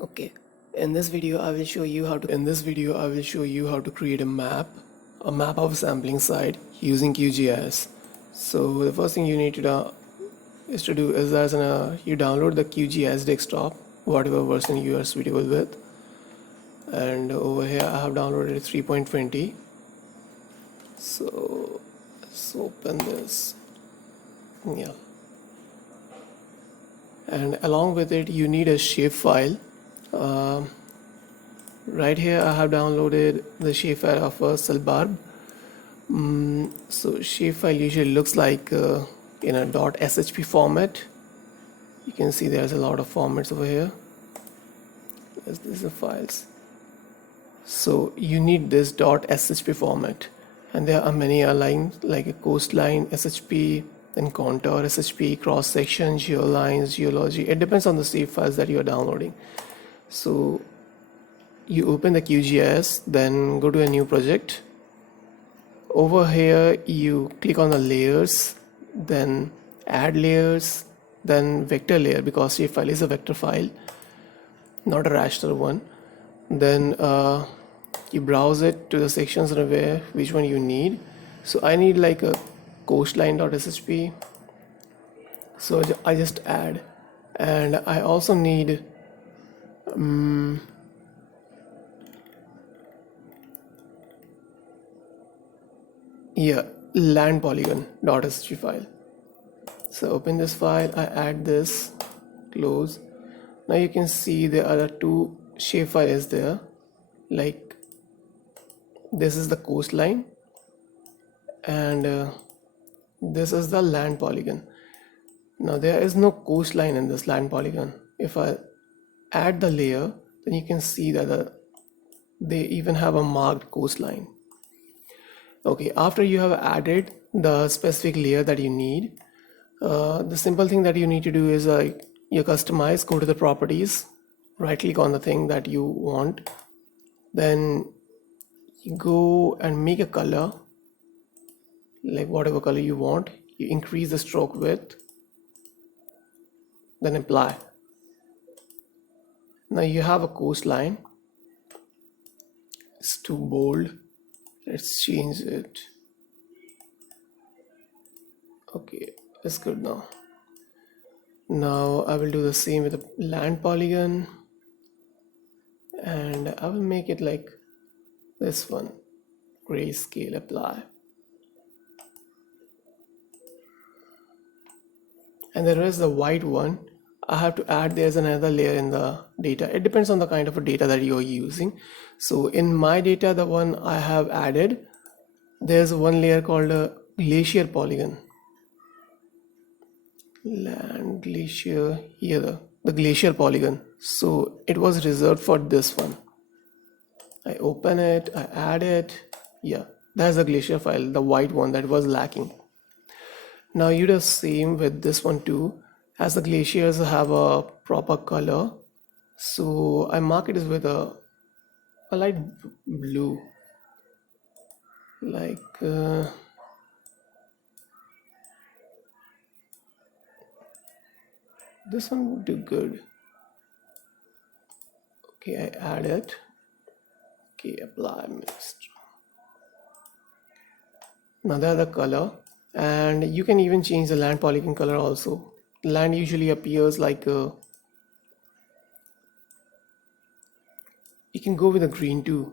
Okay, in this video I will show you how to create a map of a sampling site using QGIS. So the first thing you need to do you download the QGIS desktop, whatever version you are suitable with. And over here I have downloaded 3.20. So let's open this. Yeah. And along with it you need a shapefile. Right here I have downloaded the shapefile of a cellbarb. So shapefile usually looks like in a .shp format. You can see there's a lot of formats over here. These are files. So you need this .shp format, and there are many lines like a coastline SHP, then contour SHP, cross section, geolines, geology. It depends on the shape files that you are downloading. So you open the QGIS, then go to a new project. Over here you click on the layers, then add layers, then vector layer, because shapefile is a vector file, not a raster one. Then you browse it to the sections where which one you need. So I need like a coastline.shp, so I just add. And I also need land polygon.shp file. So open this file, I add this, close. Now you can see there are two shapefiles there. Like this is the coastline, and this is the land polygon. Now there is no coastline in this land polygon. If I add the layer, then you can see that they even have a marked coastline. Okay, after you have added the specific layer that you need, the simple thing that you need to do is you customize, go to the properties, right click on the thing that you want, then you go and make a color, like whatever color you want. You increase the stroke width, then apply. Now you have a coastline. It's too bold. Let's change it. Okay, it's good now. Now I will do the same with the land polygon, and I will make it like this one, grayscale, apply. And there is the white one. I have to add, there's another layer in the data. It depends on the kind of a data that you're using. So in my data, the one I have added, there's one layer called a glacier polygon. Land glacier, here the glacier polygon. So it was reserved for this one. I open it, I add it. Yeah, that's the glacier file, the white one that was lacking. Now you do the same with this one too, as the glaciers have a proper color. So I mark it as with a light blue, like this one would do good. Okay, I add it. Okay, apply mixed. Now that's the color, and you can even change the land polygon color also. Land usually appears like you can go with a green too,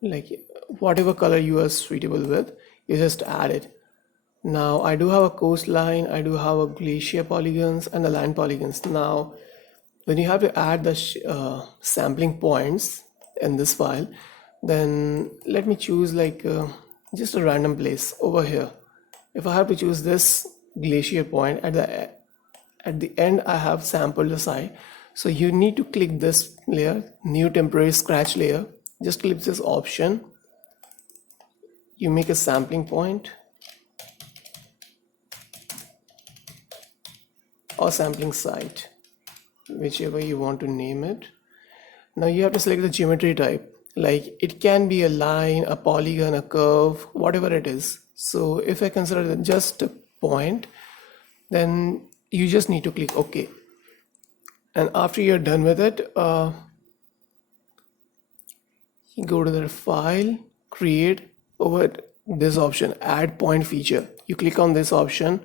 like whatever color you are suitable with, you just add it. Now I do have a coastline, I do have a glacier polygons and the land polygons. Now when you have to add the sampling points in this file, then let me choose like just a random place over here. If I have to choose this glacier point at the end, I have sampled the site. So you need to click this layer, new temporary scratch layer. Just click this option. You make a sampling point or sampling site, whichever you want to name it. Now you have to select the geometry type. Like it can be a line, a polygon, a curve, whatever it is. So if I consider just a point, then you just need to click OK. And after you're done with it, you go to the file, create, over this option, add point feature. You click on this option,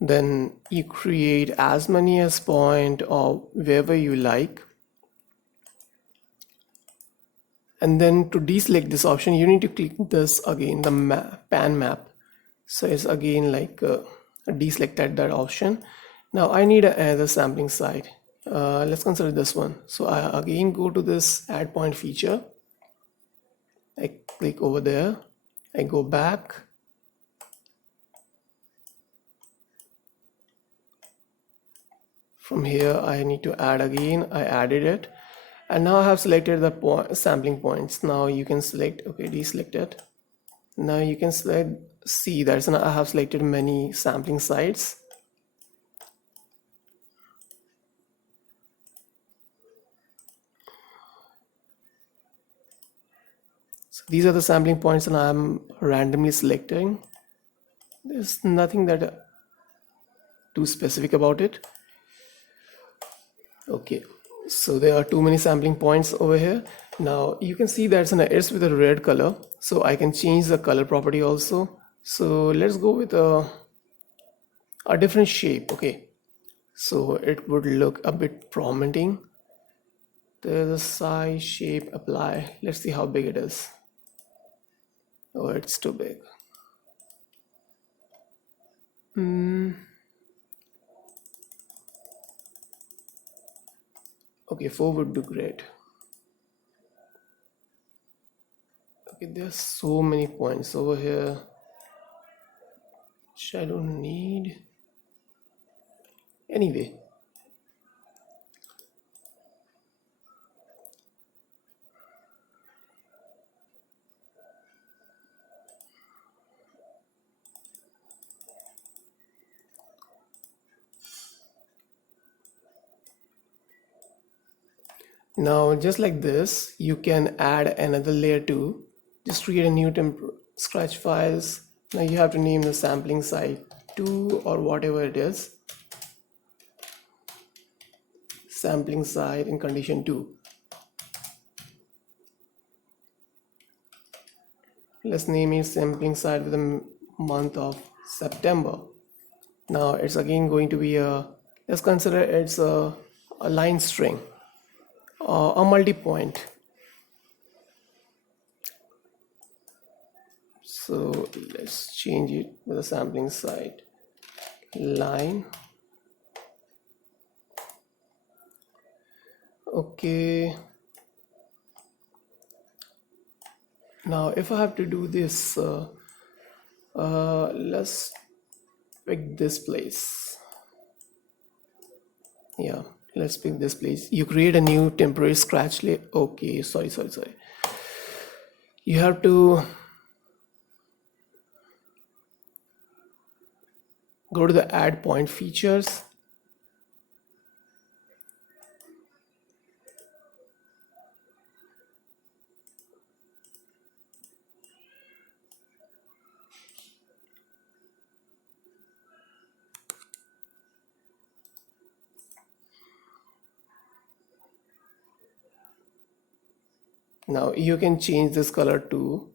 then you create as many as point or wherever you like. And then to deselect this option, you need to click this again, the pan map. So it's again like deselected that option. Now I need another sampling site. Let's consider this one. So I again go to this add point feature. I click over there. I go back. From here, I need to add again. I added it. And now I have selected the sampling points. Now you can select, okay, deselect it. Now you can select, see that's I have selected many sampling sites. So these are the sampling points and I'm randomly selecting. There's nothing that too specific about it. Okay, so there are too many sampling points over here. Now you can see that's it's with a red color, so I can change the color property also. So let's go with a different shape. Okay, so it would look a bit prominent. There's a size, shape, apply. Let's see how big it is. Oh, it's too big. Okay, 4 would be great. Okay, there's so many points over here which I don't need. Anyway, now just like this, you can add another layer too. Just create a new scratch files. Now you have to name the sampling site 2 or whatever it is. Sampling site in condition 2. Let's name it sampling site with the month of September. Now it's again going to be let's consider it's a line string or a multi-point. So let's change it with the sampling site line. Okay. Now if I have to do this, let's pick this place. Yeah, let's pick this place. You create a new temporary scratch layer. Okay, sorry. You have to go to the add point features. Now you can change this color to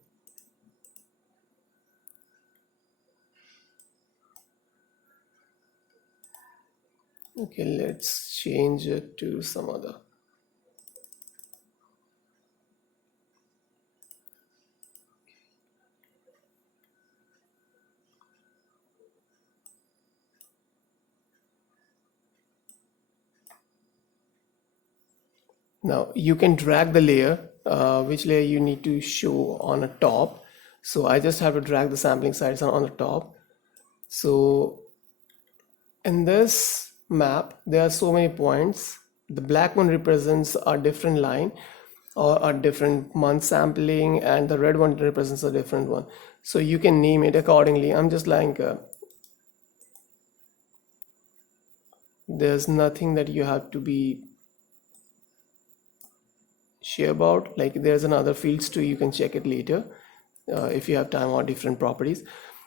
okay, let's change it to some other. Now you can drag the layer, which layer you need to show on a top. So I just have to drag the sampling sites on the top. So in this map, there are so many points. The black one represents a different line or a different month sampling, and the red one represents a different one. So you can name it accordingly. I'm just like, there's nothing that you have to be sure about. Like there's another fields too, you can check it later if you have time, or different properties.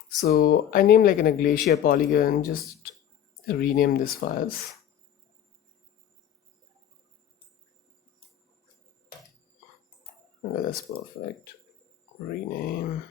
So I name like a glacier polygon, just rename this files. Okay, that's perfect. Rename.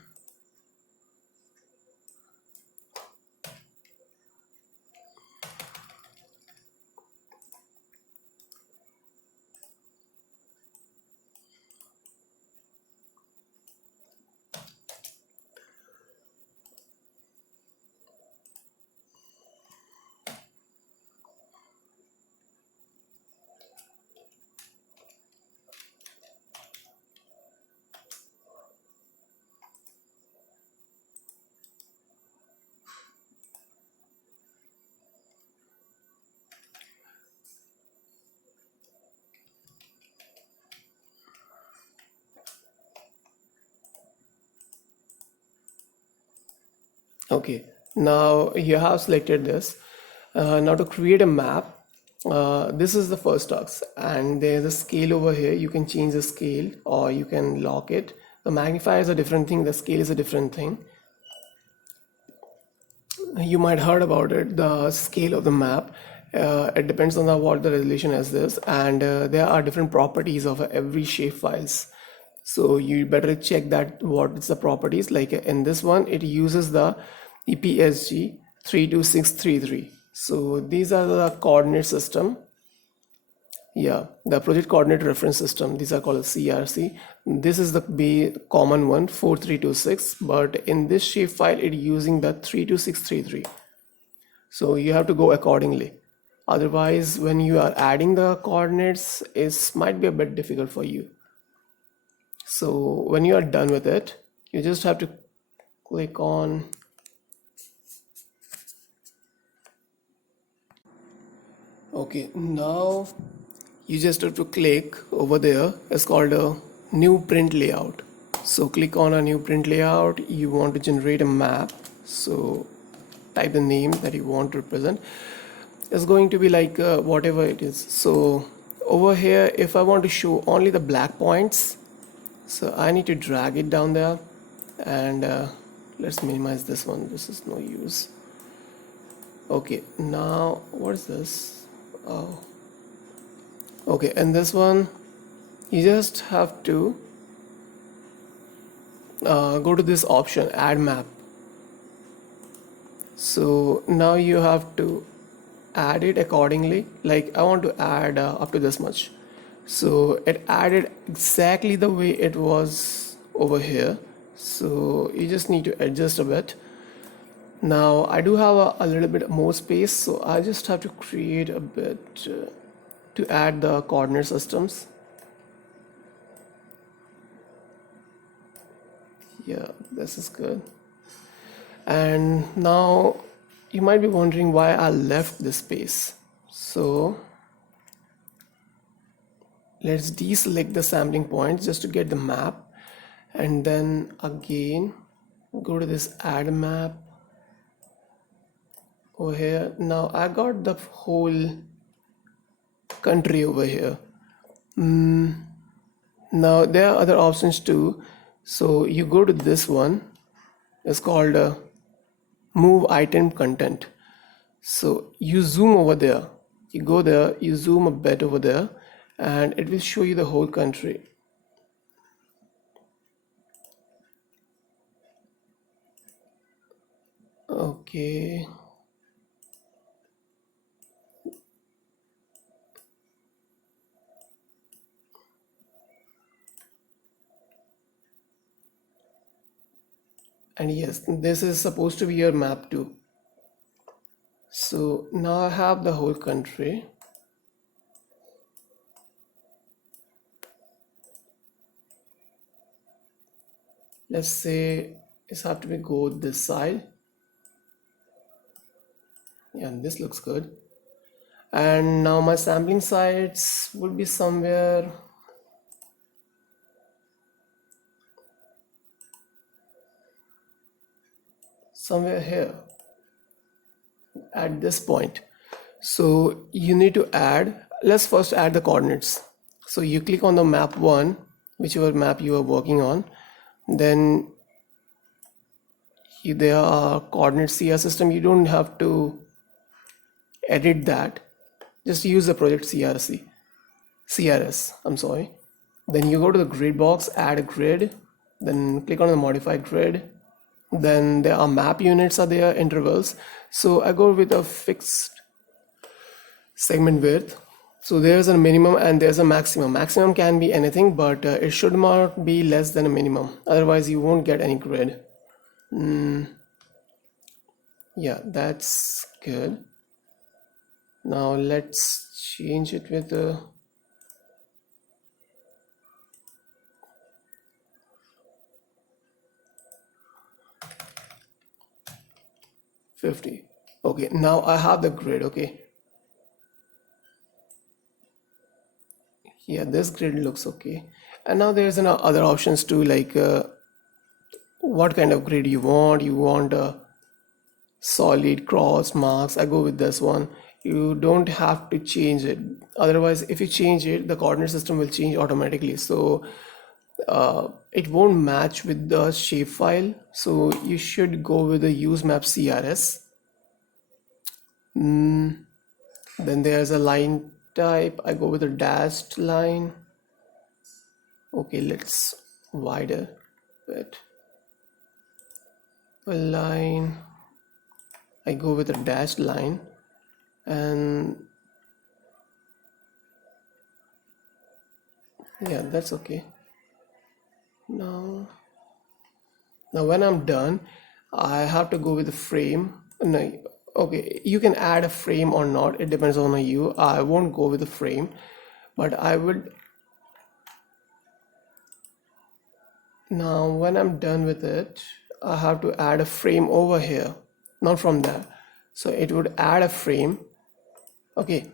Okay, now you have selected this. Now to create a map, this is the first task, and there's a scale over here. You can change the scale or you can lock it. The magnifier is a different thing, the scale is a different thing. You might heard about it, the scale of the map. It depends on what the resolution is this, and there are different properties of every shape files. So you better check that what is the properties. Like in this one, it uses the EPSG 32633. So these are the coordinate system. Yeah, the project coordinate reference system. These are called CRC. This is the common one, 4326. But in this shape file, it using the 32633. So you have to go accordingly. Otherwise, when you are adding the coordinates, it might be a bit difficult for you. So when you are done with it, you just have to click on. Okay, now you just have to click over there. It's called a new print layout. So click on a new print layout. You want to generate a map. So type the name that you want to represent. It's going to be like whatever it is. So over here, if I want to show only the black points, so I need to drag it down there, and let's minimize this one. This is no use. Okay, now what is this? Oh, okay, and this one you just have to go to this option, add map. So now you have to add it accordingly. Like I want to add up to this much, so it added exactly the way it was over here. So you just need to adjust a bit. Now I do have a little bit more space, so I just have to create a bit to add the coordinate systems. Yeah, this is good. And now you might be wondering why I left this space. So let's deselect the sampling points just to get the map, and then again go to this add map over here. Now I got the whole country over here. Now there are other options too. So you go to this one, it's called move item content. So you zoom over there, you go there, you zoom a bit over there, and it will show you the whole country. Okay. And yes, this is supposed to be your map too. So now I have the whole country. Let's say it's have to be go this side. Yeah, and this looks good. And now my sampling sites would be somewhere here at this point. So you need to add, let's first add the coordinates. So you click on the map 1, whichever map you are working on, then there are coordinate CR system. You don't have to edit that, just use the project CRS, I'm sorry. Then you go to the grid box, add a grid, then click on the modify grid. Then there are map units are there, intervals. So I go with a fixed segment width. So there's a minimum and there's a maximum. Maximum can be anything, but it should not be less than a minimum. Otherwise you won't get any grid. Yeah, that's good. Now let's change it with a 50. Okay, now I have the grid. Okay, yeah, this grid looks okay. And now there's other options too, like what kind of grid you want. You want a solid, cross, marks. I go with this one. You don't have to change it. Otherwise, if you change it, the coordinate system will change automatically. So it won't match with the shapefile. So you should go with the use map CRS. Then there's a line type. I go with a dashed line. Okay, let's wider it. A line. I go with a dashed line, and yeah, that's okay. Now when I'm done, I have to go with the frame. No, okay, you can add a frame or not. It depends on you. I won't go with the frame, but I would. Now when I'm done with it, I have to add a frame over here, not from there. So it would add a frame. Okay,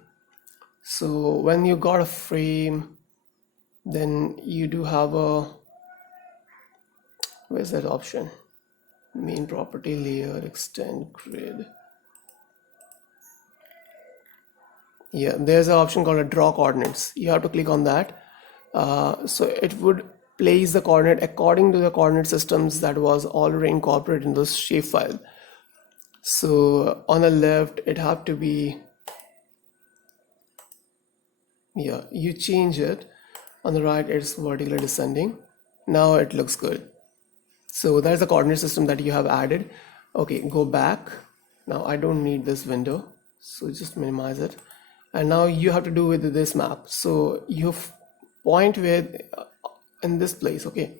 so when you got a frame, then you do have a, where's that option? Main property, layer, extend grid. Yeah, there's an option called a draw coordinates. You have to click on that. So it would place the coordinate according to the coordinate systems that was already incorporated in this shapefile. So on the left, it have to be, yeah, you change it. On the right, it's vertically descending. Now it looks good. So that's the coordinate system that you have added. Okay, go back. Now I don't need this window, so just minimize it. And now you have to do with this map. So you point with in this place. Okay,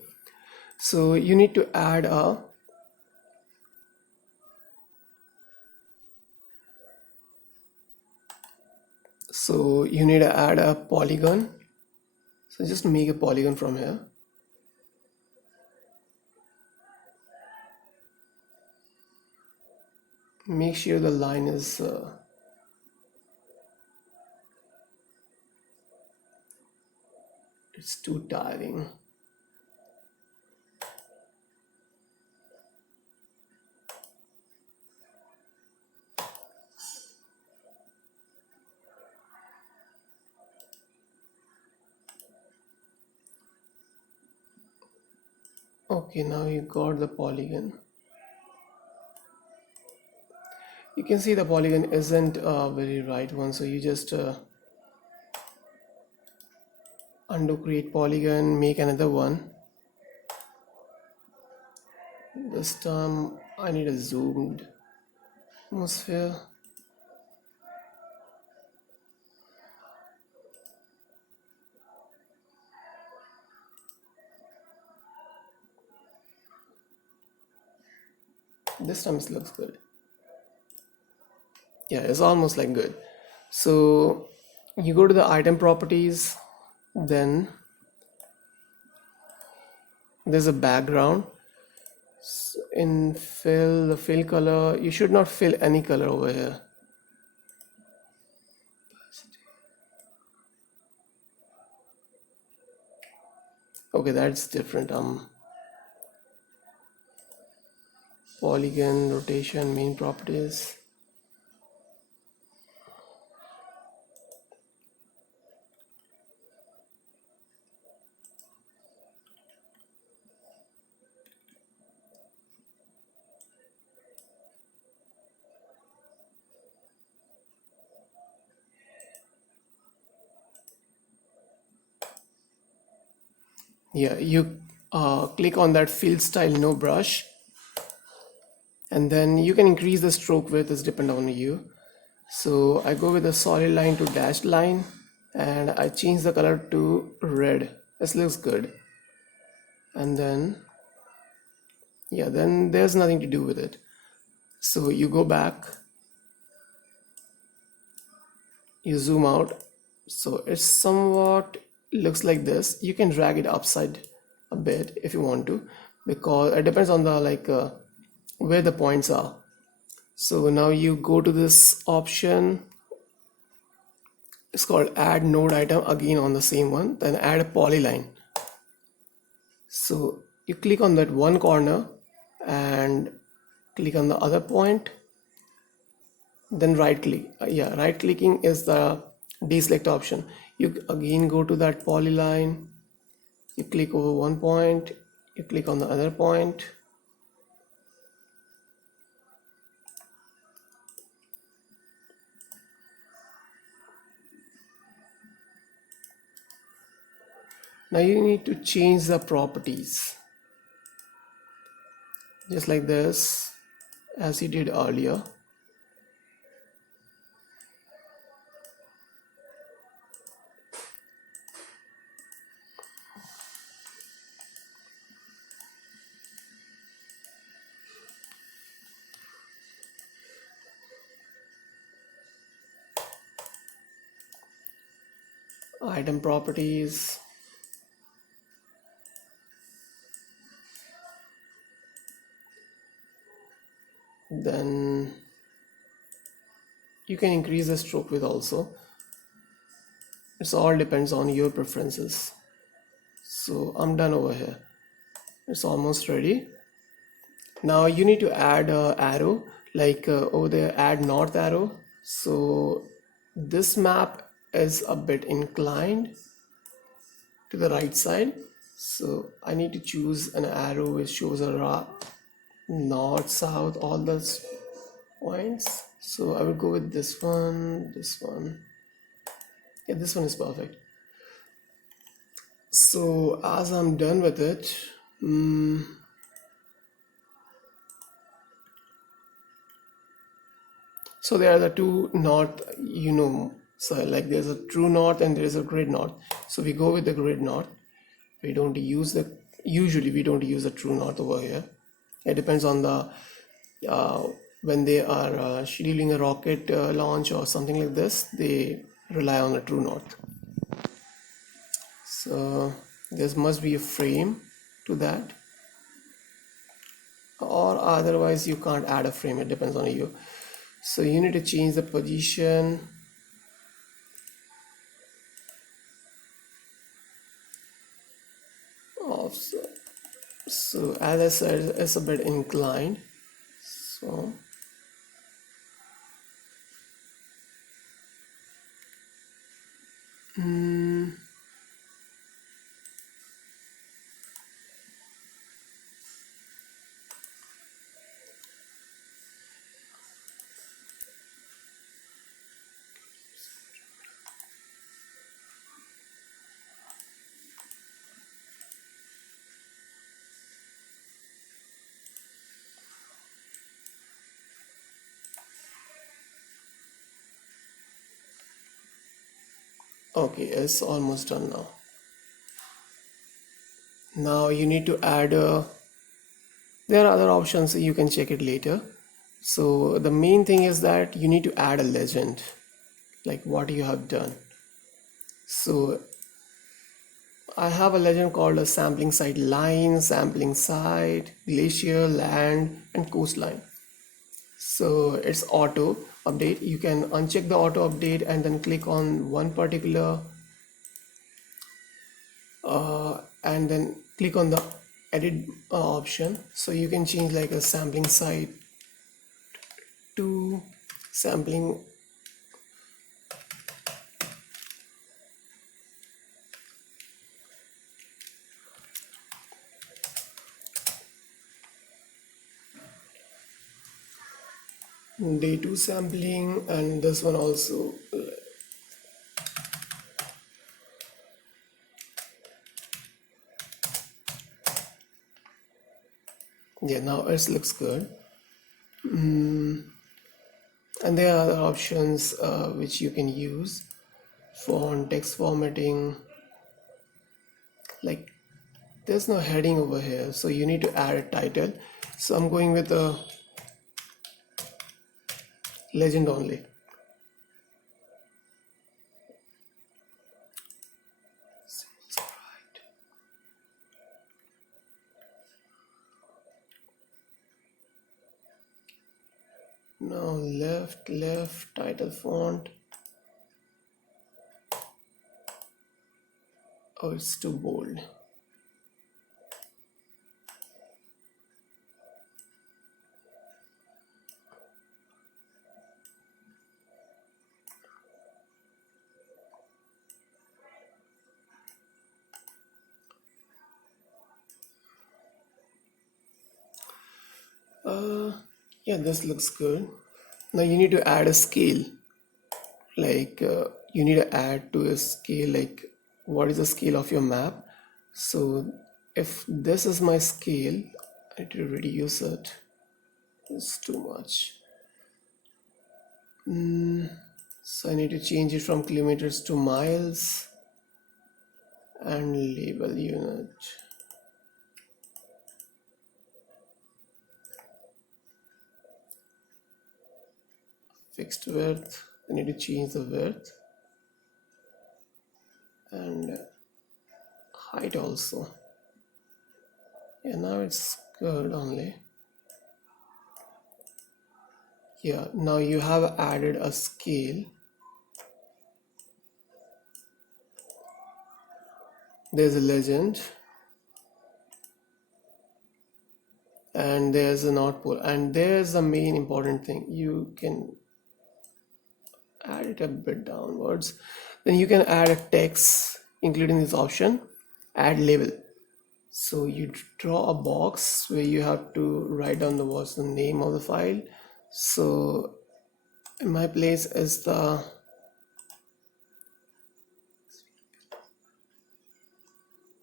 so you need to add a, so you need to add a polygon. So just make a polygon from here. Make sure the line is it's too tiring. Okay, now you got the polygon. You can see the polygon isn't a very right one, so you just undo, create polygon, make another one. This time I need a zoomed atmosphere. This time it looks good. Yeah, it's almost like good. So you go to the item properties, then there's a background. In fill, the fill color, you should not fill any color over here. Okay, that's different. Polygon rotation, main properties. Yeah, you click on that fill style no brush, and then you can increase the stroke width, is dependent on you. So I go with a solid line to dashed line, and I change the color to red. This looks good. And then, yeah, then there's nothing to do with it. So you go back, you zoom out. So it's somewhat looks like this. You can drag it upside a bit if you want to, because it depends on the where the points are. So now you go to this option, it's called add node item, again on the same one, then add a polyline. So you click on that one corner and click on the other point, then right click. Right clicking is the deselect option. You again go to that polyline, you click over one point, you click on the other point, now you need to change the properties just like this as you did earlier. Item properties, then you can increase the stroke width also. It all depends on your preferences. So I'm done over here. It's almost ready. Now you need to add a arrow, over there, add north arrow. So this map is a bit inclined to the right side. So I need to choose an arrow which shows a north, south, all those points. So I will go with this one, this one. Yeah, this one is perfect. So as I'm done with it, so there are the two north, so like there's a true north and there's a grid north. So we go with the grid north. We don't use usually we don't use the true north over here. It depends on the when they are scheduling a rocket launch or something like this, they rely on the true north. So there must be a frame to that, or otherwise you can't add a frame, it depends on you. So you need to change the position of, so as I said, it's a bit inclined. So okay, it's almost done now. Now you need to add there are other options, you can check it later. So the main thing is that you need to add a legend, like what you have done. So I have a legend called a sampling site line, sampling site, glacier, land, and coastline. So it's auto update. You can uncheck the auto update and then click on one particular and then click on the edit option. So you can change like a sampling site to sampling day 2 sampling, and this one also Yeah, now it looks good. And there are other options which you can use: font, text formatting. Like, there's no heading over here, so you need to add a title. So I'm going with a legend only. Now left, title font. Oh, it's too bold. Yeah, this looks good. Now you need to add a scale. Like you need to add to a scale, like what is the scale of your map. So if this is my scale, I need to reduce it. It's too much. So I need to change it from kilometers to miles and label unit. Fixed width, I need to change the width and height also. Yeah, now it's good only. Yeah, now you have added a scale. There's a legend and there's an output, and there's the main important thing. You can add it a bit downwards. Then you can add a text, including this option, add label. So you draw a box where you have to write down what's the name of the file. So in my place is the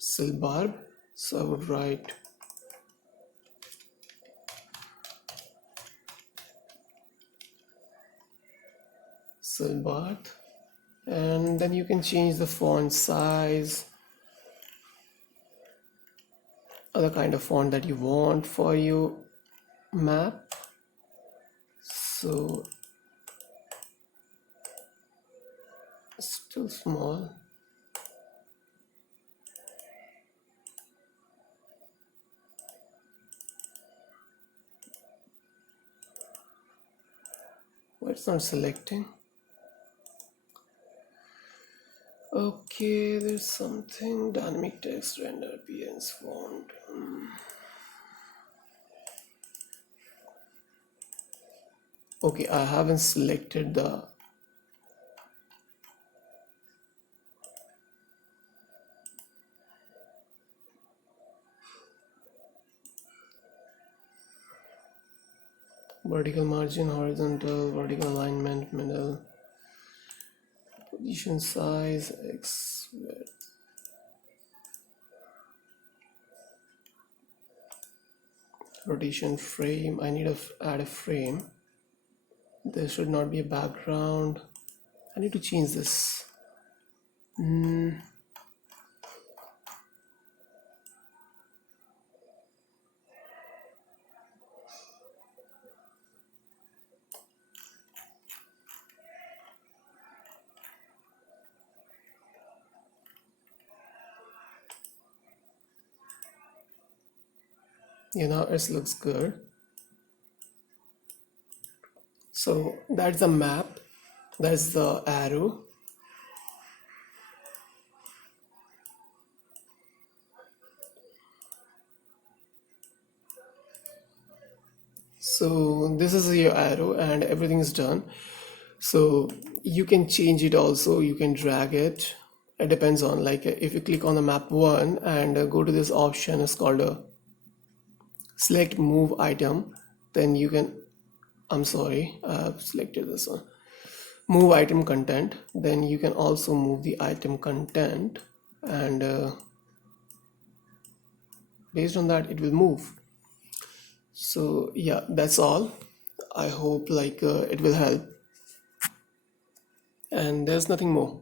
silbarb. So I would write silbarb, and then you can change the font size, other kind of font that you want for your map. So still small. Why it's not selecting? Okay, there's something. Dynamic text render appearance font. Okay, I haven't selected the vertical margin, horizontal, vertical alignment, middle, position size, X width. Rotation frame. I need to add a frame. There should not be a background. I need to change this. Now it looks good. So that's the map. That's the arrow. So this is your arrow and everything is done. So you can change it also, you can drag it. It depends on, like, if you click on the map 1 and go to this option, it's called a select move item, then you can, I'm sorry, I've selected this one, move item content. Then you can also move the item content, and based on that it will move. So yeah, that's all. I hope it will help, and there's nothing more.